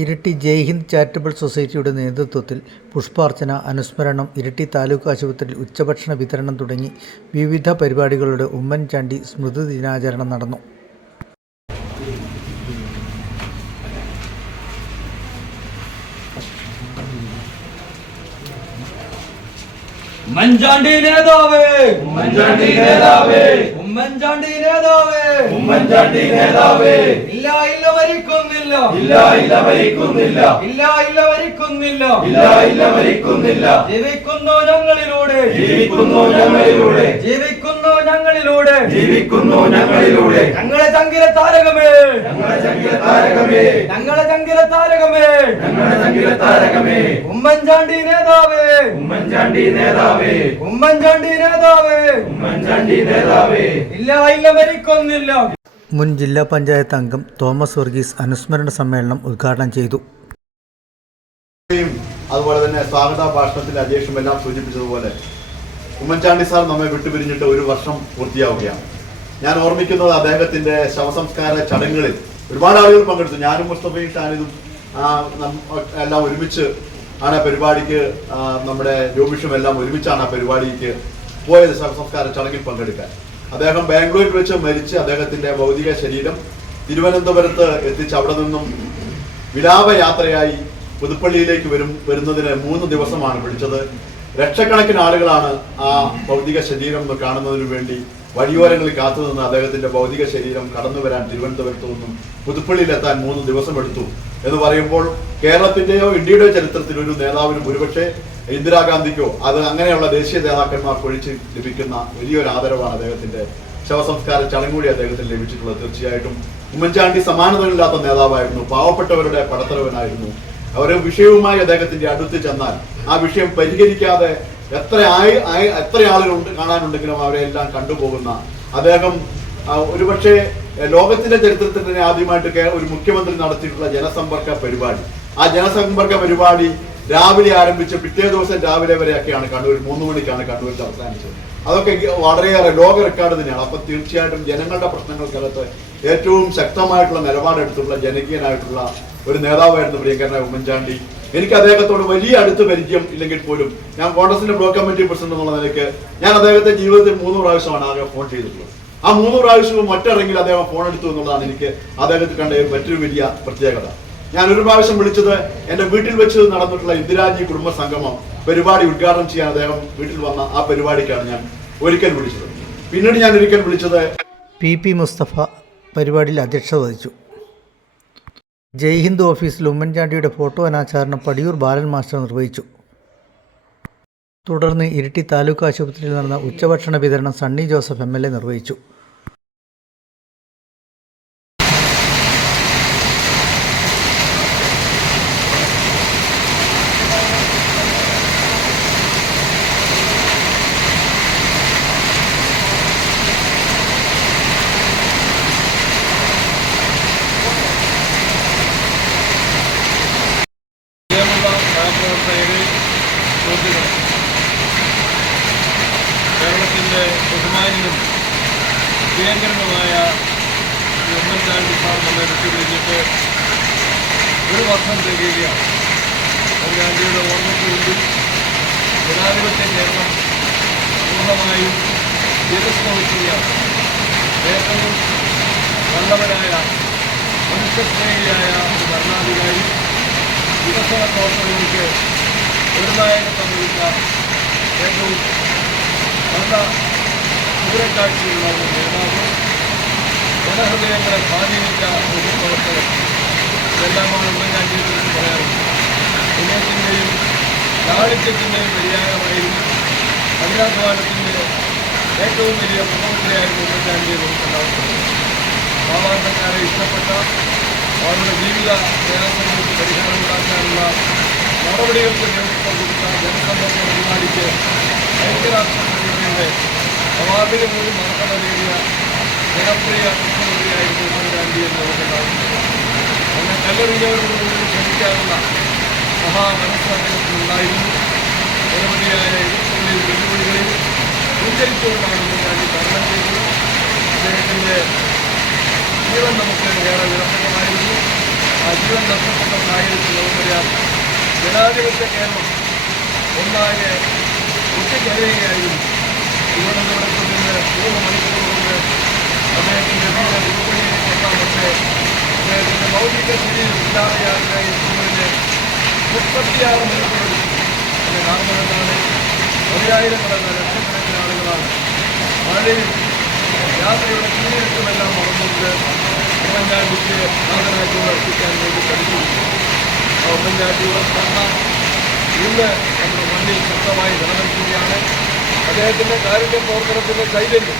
Iritty Jaihind charitable സൊസൈറ്റിയുടെ നേതൃത്വത്തിൽ പുഷ്പാർച്ചന, അനുസ്മരണം, ഇരിട്ടി താലൂക്ക് ആശുപത്രിയിൽ ഉച്ചഭക്ഷണ വിതരണം തുടങ്ങി വിവിധ പരിപാടികളുടെ ഉമ്മൻചാണ്ടി സ്മൃതി ദിനാചരണം നടന്നു. ഉമ്മൻചാണ്ടി നേതാവേ, ഉമ്മൻചാണ്ടി നേതാവേ, ഉമ്മൻചാണ്ടി നേതാവേ, ഉമ്മൻചാണ്ടി നേതാവേ. ഇല്ല ഇല്ല മരിക്കുന്നില്ല, ഇല്ല ഇല്ല മരിക്കുന്നില്ല, ഇല്ല ഇല്ല മരിക്കുന്നില്ല, ഇല്ല ഇല്ല മരിക്കുന്നില്ല. ജീവിക്കുന്നു ഞങ്ങളിലൂടെ, ജീവിക്കുന്നു ഞങ്ങളിലൂടെ, ജീവിക്കുന്നു ഞങ്ങളിലൂടെ, ജീവിക്കുന്നു ഞങ്ങളിലൂടെ. ഞങ്ങളെ ചങ്കിലെ താരകമേ, ഞങ്ങളെ ചങ്കിലെ താരകമേ, ഞങ്ങളെ ചങ്കിലെ താരകമേ, ഞങ്ങളെ ചങ്കിലെ താരകമേ. ഉമ്മൻചാണ്ടി നേതാവേ, ഉമ്മൻചാണ്ടി നേതാവേ, ഉമ്മൻചാണ്ടി നേതാവേ, ഉമ്മൻചാണ്ടി നേതാവേ. ഇല്ല ഇല്ല മരിക്കുന്നില്ല. മുൻ ജില്ലാ പഞ്ചായത്ത് അംഗം തോമസ് വർഗീസ് അനുസ്മരണ സമ്മേളനം ഉദ്ഘാടനം ചെയ്തു. അതുപോലെ തന്നെ സ്വാഗത ഭാഷണത്തിൽ അധ്യക്ഷനും എല്ലാം സൂചിപ്പിച്ചതുപോലെ ഉമ്മൻചാണ്ടി സാർ നമ്മെ വിട്ടുപിരിഞ്ഞിട്ട് 1 വർഷം പൂർത്തിയാവുകയാണ്. ഞാൻ ഓർമ്മിക്കുന്നത് അദ്ദേഹത്തിന്റെ ശവസംസ്കാര ചടങ്ങുകളിൽ ഒരുപാട് ആളുകൾ പങ്കെടുത്തു. ഞാനും മുസ്തഫയും ഷാനിദും എല്ലാം ഒരുമിച്ച് ആണ് പരിപാടിക്ക്, നമ്മുടെ ജോബിഷും എല്ലാം ഒരുമിച്ചാണ് ആ പരിപാടിക്ക് പോയത് ശവസംസ്കാര ചടങ്ങിൽ പങ്കെടുക്കാൻ. അദ്ദേഹം ബാംഗ്ലൂരിൽ വെച്ച് മരിച്ച് അദ്ദേഹത്തിന്റെ ഭൗതിക ശരീരം തിരുവനന്തപുരത്ത് എത്തിച്ച് അവിടെ നിന്നും വിലാപയാത്രയായി പുതുപ്പള്ളിയിലേക്ക് വരുന്നതിന് 3 ദിവസമാണ് പിടിച്ചത്. ലക്ഷക്കണക്കിന് ആളുകളാണ് ആ ഭൗതിക ശരീരം കാണുന്നതിന് വേണ്ടി വഴിയോരങ്ങളിൽ കാത്തുനിന്ന് അദ്ദേഹത്തിന്റെ ഭൗതിക ശരീരം കടന്നു വരാൻ തിരുവനന്തപുരത്ത് നിന്നും പുതുപ്പള്ളിയിലെത്താൻ 3 ദിവസം എടുത്തു എന്ന് പറയുമ്പോൾ കേരളത്തിന്റെയോ ഇന്ത്യയുടെയോ ചരിത്രത്തിൽ ഒരു നേതാവിനും ഒരുപക്ഷെ ഇന്ദിരാഗാന്ധിക്കോ അത് അങ്ങനെയുള്ള ദേശീയ നേതാക്കന്മാർക്ക് ഒഴിച്ച് ലഭിക്കുന്ന വലിയൊരു ആദരവാണ് അദ്ദേഹത്തിന്റെ ശവസംസ്കാര ചടങ്ങ് കൂടി അദ്ദേഹത്തിന് ലഭിച്ചിട്ടുള്ളത്. തീർച്ചയായിട്ടും ഉമ്മൻചാണ്ടി സമാനതകളില്ലാത്ത നേതാവായിരുന്നു, പാവപ്പെട്ടവരുടെ പടത്തലവനായിരുന്നു. ഒരു വിഷയവുമായി അദ്ദേഹത്തിന്റെ അടുത്ത് ചെന്നാൽ ആ വിഷയം പരിഹരിക്കാതെ എത്ര ആളുകൾ കാണാനുണ്ടെങ്കിലും അവരെ എല്ലാം കണ്ടുപോകുന്ന അദ്ദേഹം ഒരുപക്ഷെ ലോകത്തിന്റെ ചരിത്രത്തിൽ തന്നെ ആദ്യമായിട്ട് ഒരു മുഖ്യമന്ത്രി നടത്തിയിട്ടുള്ള ജനസമ്പർക്ക പരിപാടി, ആ ജനസമ്പർക്ക പരിപാടി രാവിലെ ആരംഭിച്ച് പിറ്റേ ദിവസം രാവിലെ വരെയൊക്കെയാണ് കണ്ണൂർ 3 മണിക്കാണ് കണ്ണൂരിൽ അവസാനിച്ചത്. അതൊക്കെ വളരെയേറെ ലോക റെക്കോർഡ് തന്നെയാണ്. അപ്പൊ തീർച്ചയായിട്ടും ജനങ്ങളുടെ പ്രശ്നങ്ങൾക്കകത്ത് ഏറ്റവും ശക്തമായിട്ടുള്ള നിലപാടെടുത്തുള്ള ജനകീയനായിട്ടുള്ള ഒരു നേതാവായിരുന്നു പ്രിയങ്കരനായ ഉമ്മൻചാണ്ടി. എനിക്ക് അദ്ദേഹത്തോട് വലിയ അടുത്ത് പരിചയം ഇല്ലെങ്കിൽ പോലും ഞാൻ കോൺഗ്രസിന്റെ ബ്ലോക്ക് കമ്മിറ്റി പ്രസിഡന്റ് എന്നുള്ള നിലയ്ക്ക് ഞാൻ അദ്ദേഹത്തെ ജീവിതത്തിൽ 3 പ്രാവശ്യമാണ് ആകെ ഫോൺ ചെയ്തിട്ടുള്ളത്. ആ 3 പ്രാവശ്യവും ഒറ്ററെങ്കിൽ അദ്ദേഹം ഫോൺ എടുത്തു എന്നുള്ളതാണ് എനിക്ക് അദ്ദേഹത്തിൽ കണ്ട മറ്റൊരു വലിയ പ്രത്യേകത. ഞാൻ ഒരു പ്രാവശ്യം വിളിച്ചത് എന്റെ വീട്ടിൽ വെച്ച് നടന്നിട്ടുള്ള ഇന്ദിരാജി കുടുംബ സംഗമം പരിപാടി ഉദ്ഘാടനം ചെയ്യാൻ അദ്ദേഹം വീട്ടിൽ വന്ന ആ പരിപാടിക്കാണ് ഞാൻ ഒരിക്കൽ വിളിച്ചത്. പിന്നീട് ഞാൻ ഒരിക്കൽ വിളിച്ചത് PP മുസ്തഫ പരിപാടിയിൽ അധ്യക്ഷത വഹിച്ചു. ജയ്ഹിന്ദ് ഓഫീസിൽ ഉമ്മൻചാണ്ടിയുടെ ഫോട്ടോ അനാച്ഛാദനം പടിയൂർ ബാലൻ മാസ്റ്റർ നിർവഹിച്ചു. തുടർന്ന് ഇരിട്ടി താലൂക്ക് ആശുപത്രിയിൽ നടന്ന ഉച്ചഭക്ഷണ വിതരണം സണ്ണി ജോസഫ് MLA നിർവഹിച്ചു. കേരളത്തിൻ്റെ ബഹുമാനിയും പ്രിയങ്കരനുമായ ഉമ്മൻചാണ്ടി സാർ നമ്മെ വിട്ടുപിരിഞ്ഞിട്ട് 1 വർഷം തികയുകയാണ്. ഉമ്മൻചാണ്ടിയുടെ ഓർമ്മയ്ക്ക് മുമ്പിൽ ജനാധിപത്യ കേരളം പൂർണ്ണമായും തിരസ്കരിക്കുകയാണ്. ഏറ്റവും നല്ലവനായ മനുഷ്യസ്നേഹിയായ ഒരു ഭരണാധികാരി, വികസന പ്രവർത്തനങ്ങൾക്ക് ഒരു നായകത്വം വഹിച്ച ഏറ്റവും നല്ല ദൂരക്കാഴ്ചയുള്ള ഒരു നേതാവ്, ജനഹൃദയങ്ങളെ സ്വാധീനിച്ച ഒരു പ്രവർത്തകൻ, ഇതെല്ലാമാണ് ഉമ്മൻചാണ്ടിയെക്കുറിച്ച് പറയാറുണ്ട്. വിനയത്തിൻ്റെയും ലാളിത്യത്തിൻ്റെയും പര്യായമായിരുന്നു. കഠിനാധ്വാനത്തിൻ്റെ ഏറ്റവും വലിയ മുഖമുദ്രയായിരുന്നു ഉമ്മൻചാണ്ടിയെ നമുക്കുണ്ടാവുന്നത്. സാധാരണക്കാരെ ഇഷ്ടപ്പെട്ട അവരുടെ ജീവിത പ്രയാസങ്ങൾക്ക് പരിഹാരമുണ്ടാക്കാനുള്ള നടപടികൾക്ക് നേതൃത്വം കൊടുത്ത ജനസമ്പർക്ക പരിപാടിക്ക് ഐക്യരാഷ്ട്രസഭയുടെ അവാർഡിന് പോലും മറക്കട നേടിയ ജനപ്രിയ മുഖ്യമന്ത്രിയായിരുന്നു ഉമ്മൻചാണ്ടി എന്ന് നമുക്കുണ്ടാവുന്നത്. അങ്ങനെ കല്ലെറിഞ്ഞവരോടുകൂടി ക്ഷമിക്കാനുള്ള മഹാമനസ്സ് അദ്ദേഹത്തിനുണ്ടായിരുന്നു. നിരവധിയായ എതിർപ്പുകളിൽ വെല്ലുവിളികളിൽ സഞ്ചരിച്ചുകൊണ്ടാണ് ഉമ്മൻചാണ്ടി ഭരണം ചെയ്തത്. അദ്ദേഹത്തിൻ്റെ ജീവൻ നമുക്ക് ഏറെ വിലപ്പെട്ടതായിരുന്നു. ജീവൻ നഷ്ടപ്പെട്ട സാഹചര്യത്തിൽ നമുക്കറിയാം ജനാധിപത്യ കേരളം ഒന്നാകെ ഒട്ടിക്കരയുകയായിരുന്നു. തിരുവനന്തപുരത്ത് നിന്ന് 3 മണിക്കൂർ കൊണ്ട് അദ്ദേഹത്തിൻ്റെ വീട് തിരുപ്പതിയിലേക്ക് എത്താൻ പക്ഷേ അദ്ദേഹത്തിൻ്റെ ഭൗതിക ശരീരം ഇല്ലാതെയാകാൻ എത്തുന്നതിന് 36 മണിക്കൂർ എടുത്തു. അതിന് കാരണം എന്താണ്? 10,000-കണക്കിന് ലക്ഷക്കണക്കിന് ആളുകളാണ് മഴയും യാത്രയുടെ തീരത്തുമെല്ലാം മറന്നുകൊണ്ട് ഉമ്മൻചാണ്ടിക്ക് ആദരാജ്ഞകൾ അർപ്പിക്കാൻ വേണ്ടി കഴിച്ചു. ആ ഉമ്മൻചാണ്ടിയുടെ സ്മരണ ഇന്ന് നമ്മുടെ മണ്ണിൽ ശക്തമായി നിലനിൽക്കുകയാണ്. അദ്ദേഹത്തിൻ്റെ കാരുണ്യ പ്രവർത്തനത്തിൻ്റെ ചൈതന്യം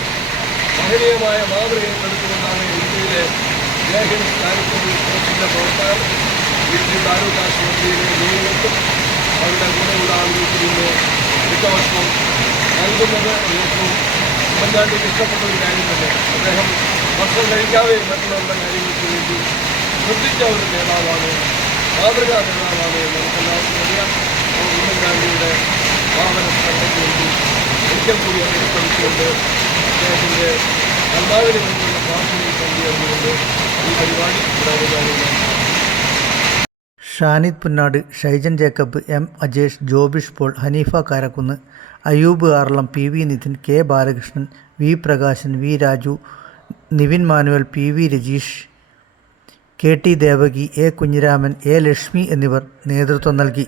മഹനീയമായ മാതൃകയിൽ എടുത്തുകൊണ്ടാണ് ഇന്ത്യയിലെ ലേഖന ചാരിറ്റബിൾ ട്രസ്റ്റിൻ്റെ പ്രവർത്തകർ ഇടുക്കി താലൂക്ക് ആശുപത്രിയിലെ രോഗികൾക്കും അവരുടെ കൂടെയുള്ള ആളുകൾക്ക് ഇന്ന് മിക്കവർഷം നൽകുന്നത് ഏറ്റവും ഉമ്മൻചാണ്ടിക്ക് ഇഷ്ടപ്പെട്ട ഒരു കാര്യം തന്നെ. അദ്ദേഹം ഭക്ഷണം കഴിക്കാതെ മറ്റുള്ളവരുടെ കാര്യങ്ങൾക്ക് വേണ്ടി ശ്രദ്ധിച്ച ഒരു നേതാവാണ്, മാതൃകാ നേതാവാണ്. നമുക്കെല്ലാവർക്കും അറിയാം. ഉമ്മൻചാണ്ടിയുടെ വാഹന സ്മരണയ്ക്ക് വേണ്ടി ഒരിക്കൽ കൂടി അനുസ്മരിച്ചുകൊണ്ട് അദ്ദേഹത്തിൻ്റെ നന്മാവിന് വേണ്ടിയുള്ള പ്രാർത്ഥനയിൽ പങ്കുചേർന്നുകൊണ്ട് ഈ പരിപാടി പുരോഗമിക്കുകയാണ്. Shanid Punnad, Shaijan Jacob, M Ajesh, Jobish Paul, Haneefa Karakkunnu, Ayoob Aralam, P V Nithin, K Balakrishnan, V Prakashan, V Raju, Nivin Manuel, P V Rajeesh, K T Devaki, A Kunhiraman, A Lakshmi എന്നിവർ നേതൃത്വം നൽകി.